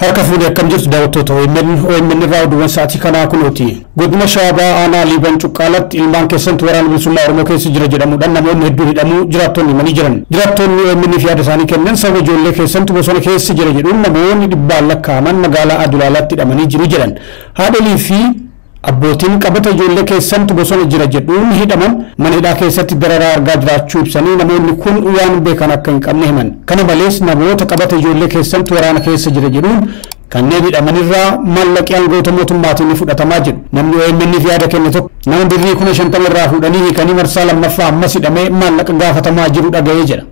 Harka fuudhee akkam jirtu daawwattoota OMN irraa oduuwwan sa'aatii kanaa kunuuti. Godina Shawaa Aanaa Liiban Cuqqaalatti ilmaan keessatti waraana bilisummaa Oromoo keessa jira jedhamuudhaan namoonni hedduu hidhamuu jiraattonni himanii jiran. Jiraattonni OMN fi yaada isaanii kennan sababa ijoollee keessatti bosona keessa jira jedhuun namoonni dhibbaan lakkaa'aman magaalaa Adulaalaatti hidhamanii jiru jedhan. Haadholii fi abbootiin qabata ijoollee keessatti bosona jira jedhuun hidhaman mana hidhaa keessatti dararaa argaa jiraachuu ibsanii namoonni kun waan beekan akka hin qabne himan. Kana malees namoota qabata ijoollee keessatti waraana keessa jira jedhuun kanneen hidhamanirraa maallaqi aangoota mootummaatiin fudhatamaa jiru. Namni OMN fi yaada kenne tokko nama birrii 50 irraa fuudhanii hiikanii marsaa lammaffaa ammas hidhamee maallaqa gaafatamaa jiru dhaga'ee jedha.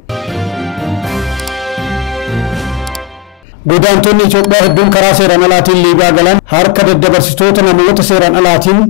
Godaantonni Itoophiyaa hedduun karaa seeraan alaatiin Liibiyaa galan harka daddabarsitoota namoota seeraan alaatiin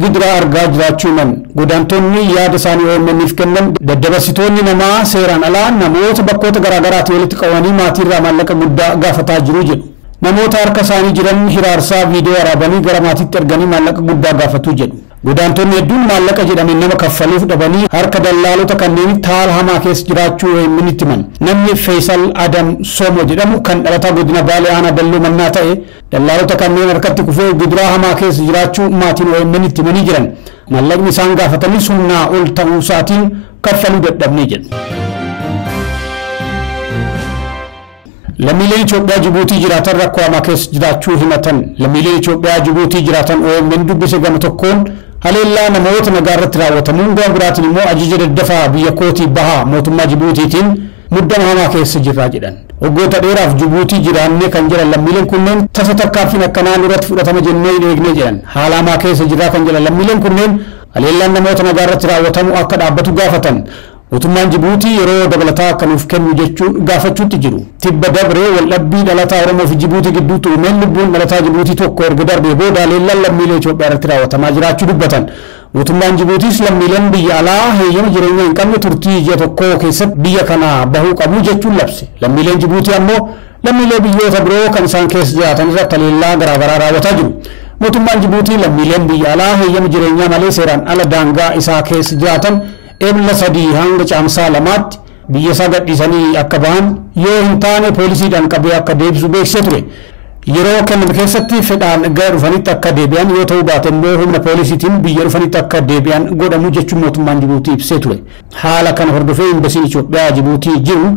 gidiraa argaa jiraachuu himan. Godaantonni yaada isaanii OMN'if kennan daddabarsitoonni namaa seeraan alaa namoota bakkoota garaagaraatti walitti qabanii maatiirraa maallaqa guddaa gaafataa jiru jedhu. Namoota harka isaanii jiran hiraarsaa viidiyoo waraabanii gara maatiitti erganii maallaqa guddaa gaafatu jedhu. Godaantonni hedduun maallaqa jedhamee nama kaffaluuf dhabanii harka dallaalota kanneenitti haala hamaa keessa jiraachuu OMN'tti himan. Namni Feesal Adam Somo jedhamu kan dhalataa godina Baalee Aanaa Dalloo Mannaa ta'e dallaalota kanneen harkatti kufee gidiraa hamaa keessa jiraachuu maatiin OMN'tti himanii jiran. Maallaqni isaan gaafatanis humnaa ol ta'uu isaatiin kaffaluu dadhabnee jedhu. Lammiileen Itoophiyaa Jibuutii jiraatan rakkoo hamaa keessa jiraachuu himatan. Lammiileen Itoophiyaa Jibuutii jiraatan OMN dubbise gama tokkoon haleellaa namoota nagaa irratti raawwatamuun gama biraatiin immoo ajaja daddafaa biyya kootii bahaa mootummaa Jibuutiitiin muddama hamaa keessa jirra jedhan. Waggoota dheeraaf Jibuutii jiraannee kan jiran lammiileen kunneen tasa tarkaanfiin akkanaa nurratti fudhatama jennee hin eegne jedhan. Haala hamaa keessa jirra kan jedhan lammiileen kunneen haleellaan namoota nagaa irratti raawwatamu akka dhaabbatu gaafatan. Mootummaan Jibuutii yeroo dabalataa akka nuuf kennu jechuun gaafachuutti jiru. Tibba dabree waldhabbii dhalataa Oromoo fi Jibuutii gidduutti uumeen lubbuun dhalataa Jibuutii tokko erga darbee booda haleellaan lammiilee Itoophiyaa irratti raawwatamaa jiraachuu dubbatan. Mootummaan Jibuutiis lammiileen biyya alaa heeyyama jireenya hin qabne turtii ji'a tokko keessatti biyya kana bahuu qabu jechuun labse. Lammiileen Jibuutii ammoo lammiilee biyyoota biroo kan isaan keessa jiraatan irratti haleellaa garaagaraa raawwataa jiru. Mootummaan Jibuutii lammiileen biyya alaa heeyyama jireenyaa malee seeraan ala daangaa isaa keessa jiraatan Ebla sadii hanga caamsaa lamaatti biyya isaa gadhiisanii akka bahan yoo hin taane poolisiidhaan qabee akka deebisu beeksisee ture. Yeroo kenname keessatti fedhaan gara dhufanitti akka deebi'an yoo ta'u baate immoo humna poolisiitiin biyya dhufanitti akka deebi'an godhamu jechuun mootummaan Jibuutii ibsee ture. Haala kana hordofee imbasiin Itoophiyaa Jibuutii jiru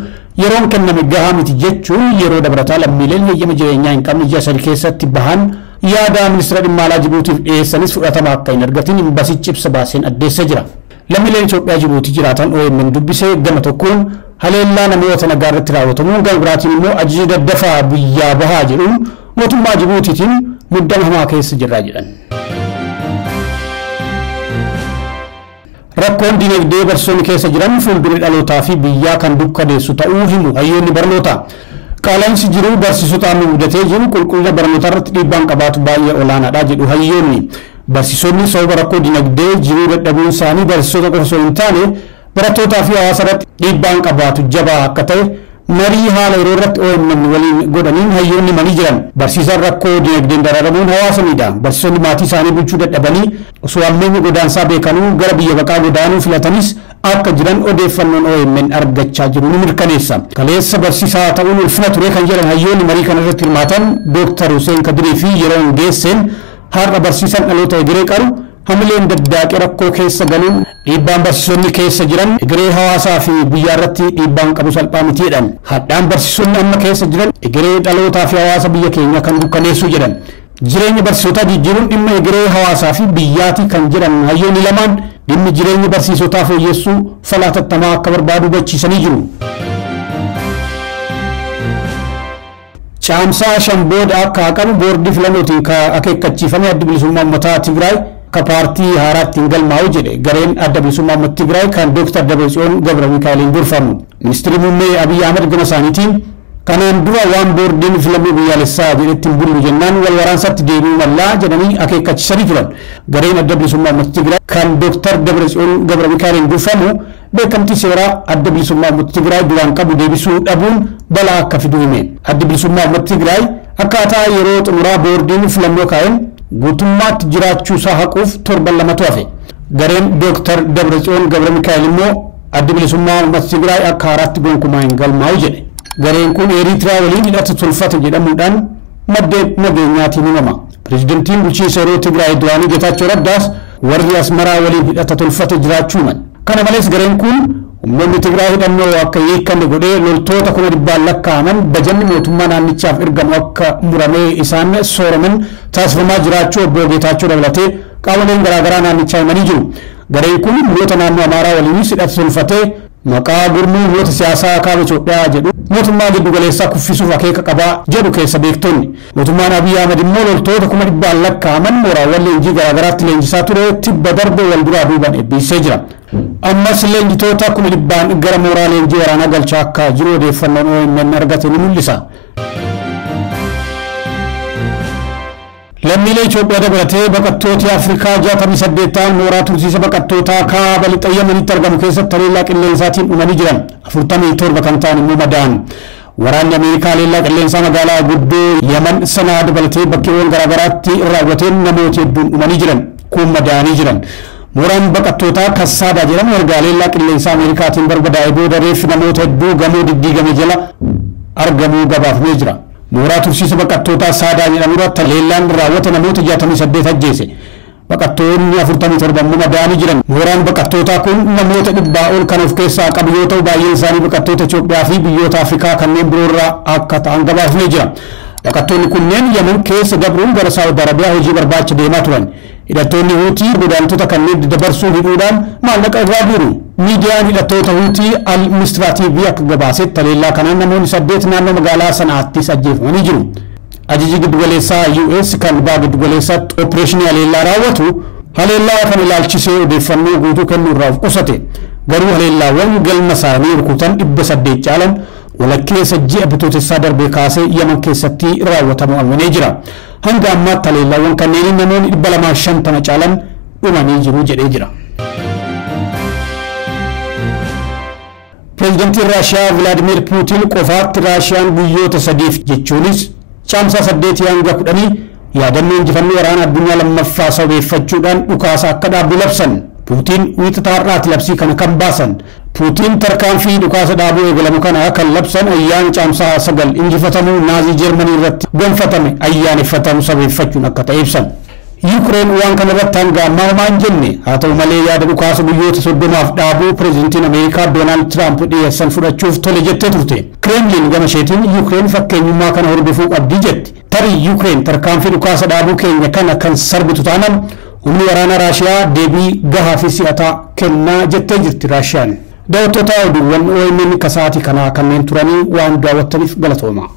yeroon kenname gahaa miti jechuun yeroo dabalataa lammiileen heeyyama jireenyaa hin qabne ji'a sadii keessatti bahan yaada ministeera dhimma alaa Jibuutiif dhiyeessanis fudhatama akka hin argatin imbasichi ibsa baaseen addeessee jira. Lammiileen Itoophiyaa Jibuutii jiraatan OMN dubbisee gama tokkoon haleellaa namoota nagaa irratti raawwatamuun gama biraatiin immoo ajaja daddafaa biyyaa bahaa jedhuun mootummaa Jibuutiitiin muddama hamaa keessa jirra jedhan. Rakkoon dinagdee barsiisonni keessa jiran fuuldura dhalootaa fi biyyaa kan dukkaneessu ta'uu himu hayyoonni barnootaa. Qaala'insi jiru barsiisotaan mudatee jiru qulqullina barnootaa irratti dhiibbaan qabaatu baay'ee olaanaadha jedhu hayyoonni. Barsiisonni sababa rakkoo dinagdee jiruu dadhabuun isaanii barsiisota qofa osoo hin taane barattootaa fi hawaasa irratti dhiibbaan qabaatu jabaa akka ta'e marii haala yeroo irratti OMN waliin godhaniin hayyoonni himanii jiran. Barsiisaan rakkoo dinagdeen dararamuun hawaasa miidha. Barsiisonni maatii isaanii bulchuu dadhabanii osoo hammeenya godaansaa beekanuu gara biyya baqaa godaanuu filatanis akka jiran odeeffannoon OMN argachaa jiru ni mirkaneessa. Kaleessa barsiisaa ta'uun ulfina ture kan jedhan hayyoonni marii kana irratti hirmaatan Dr. Hussein Kadirii fi yeroo geesseen har'a barsiisan dhaloota egeree qaru hamileen daddaaqee rakkoo keessa galuun dhiibbaan barsiisonni keessa jiran egeree hawaasaa fi biyyaa irratti dhiibbaan qabu salphaa miti jedhan. Hadhaan barsiisonni amma keessa jiran egeree dhalootaa fi hawaasa biyya keenya kan dukkaneessu jedhan. Jireenya barsiisotaa jijjiiruun dhimma egeree hawaasaa fi biyyaati kan jedhan hayyoonni lamaan dhimmi jireenya barsiisotaa fooyyessuu fala hatattamaa akka barbaadu hubachiisanii jiru. Caamsaa Shambooda akka haqamu boordii filannootiin akeekkachiifamee adda bilisummaa uummataa Tigraay ka paartii haaraatti hin galmaa'u jedhe gareen adda bilisummaa uummata Tigraay kan Dr. Dabratsiyoon Gabra Mikaa'eliin durfamu. Ministeerri muummee Abiy Ahmed gama isaaniitiin kanaan dura waan boordiin filannoo biyyaalessaa jedhetti hin bullu jennaan wal waraansatti deebi'uu mallaa jedhanii akeekkachiisanii turan. Gareen adda bilisummaa uummata Tigraay kan Dr. Dabratsiyoon Gabra Mikaa'eliin durfamu beekamtii seeraa adda bilisummaa uummata Tigraay duraan qabu deebisuu dhabuun balaa akka fidu hime. Adda bilisummaa uummata Tigraay akkaataa yeroo xumuraa boordiin filannoo kaa'een guutummaatti jiraachuu isaa haquuf torban lamatu hafe. Gareen Dr. Dabratsiyoon Gabra Mikaa'el immoo adda bilisummaa uummata Tigraay akka haaraatti gonkumaa hin galmaa'u jedhe. Gareen kun Eritiriyaa waliin hidhata tolfate jedhamuudhaan maddeen nageenyaatiin himama. Pireezidantiin bulchiinsa yeroo Tigraay duraanii Geetaachoo Raddaas warri Asmaraa waliin hidhata tolfate jiraachuu himan. Kana malees gareen kun humnoonni Tigraay hidhannoo akka hiikkanne godhee loltoota 100 lakkaa'aman bajanni mootummaa naannichaaf ergamu akka muramee isaan sooraman taasifamaa jiraachuu obbo Geetaachoo dabalatee qaamoleen garaagaraa naannichaa himanii jiru. Gareen kun humnoota naannoo Amaaraa waliin hidhata tolfatee maqaa gurmuu humnoota siyaasaa kaaba Itoophiyaa jedhu mootummaa giddu galeessaa kuffisuuf akeeka qabaa jedhu keessa beektonni. Mootummaan Abiy Ahmed immoo loltoota 100 lakkaa'aman mooraawwan leenjii garaagaraatti leenjisaa ture tibba darbe wal duraa duubaan eebbisee jira. Ammas leenjitoota 100 gara mooraa leenjii waraanaa galchaa akka jiru odeeffannoon OMN argate ni mul'isa. Lammiilee Itoophiyaa dabalatee baqattoota Afrikaa 68 ta'an mooraa tursiisa baqattootaa kaaba lixa Yemenitti argamu keessatti haleellaa qilleensaatiin dhumanii jiran 47 kan ta'an immoo madaa'an. Waraanni Ameerikaa haleellaa qilleensaa magaalaa guddoo Yemen Sanaa dabalatee bakkeewwan garaagaraatti raawwateen namoota hedduun dhumanii jiran kun madaa'anii jiran. Mooraan baqattootaa Kassaadaa jedhamu erga haleellaa qilleensaa Ameerikaatiin barbadaa'ee booda reeffi namoota hedduu gamoo diddiigame jala argamuu gabaafamee jira. Mooraa tursiisa baqattootaa Saadaa jedhamu irratti haleellaan raawwate namoota 68 ajjeese. Baqattoonni 47 immoo madaa'anii jiran. Mooraan baqattootaa kun namoota 100 ol kan of keessaa qabu yoo ta'u baay'een isaanii baqattoota Itoophiyaa fi biyyoota Afrikaa kanneen biroo irraa akka ta'an gabaafamee jira. Baqattoonni kunneen Yemen keessa dabruun gara Saawud Arabiyaa hojii barbaacha deemaa turan. Hidhattoonni Huutii godaantota kanneen dabarsuu hidhuudhaan maallaqa irraa guuru. Miidiyaan hidhattoota Huutii Al-Misraatiiv akka gabaasetti haleellaa kanaan namoonni 8 naannoo magaalaa Sanaattis ajjeefamanii jiru. Ajajji giddugaleessaa US kan baa giddugaleessaatti opereeshinii haleellaa raawwatu haleellaa kan ilaalchisee odeeffannoo guutuu kennuurraa of qusate. Garuu haleellaawwan galma isaanii rukutan 800 caalan walakkeessa ji'a bitootessaa darbee kaasee Yemen keessatti raawwatamuu amanee jira. Hanga ammaatti haleellaawwan kanneen namoonni 250 caalan dhumanii jiru jedhee jira. Pireezidantiin Raashiyaa Vladimir Putin qofaatti Raashiyaan guyyoota 3 jechuunis caamsaa 8 hanga 10 yaadannoo injifannoo waraana addunyaa lammaffaa sababeeffachuudhaan dhukaasa akka dhaabdu labsan. Putin wiixata har'aatti labsii kana kan baasan. Putin tarkaanfii dhukaasa dhaabuu eegalamu kana kan labsan ayyaana caamsaa 9 injifatamuu naazii Jarmanii irratti gonfatame ayyaaneffatamu sababeeffachuun akka ta'e ibsan. Ukraine waan kana irratti hanga ammaa homaa hin jenne haa ta'u malee yaada dhukaasa guyyoota 30 dhaabuu pireezidantiin Ameerikaa Doonaald Tiraamp dhiyeessan fudhachuuf tole jettee turte. Kremlin gama isheetiin Ukraine fakkeenyummaa kana hordofuu qabdi jetti. Tarii Ukraine tarkaanfii dhukaasa dhaabuu keenya kana kan sarbitu taanaan humni waraana Raashiyaa deebii gahaa fi si'ataa kennaa jettee jirti Raashiyaan. Daawwattoota oduuwwan OMN kasaatii kanaa kanneen turanii waan daawwattaniif galatooma.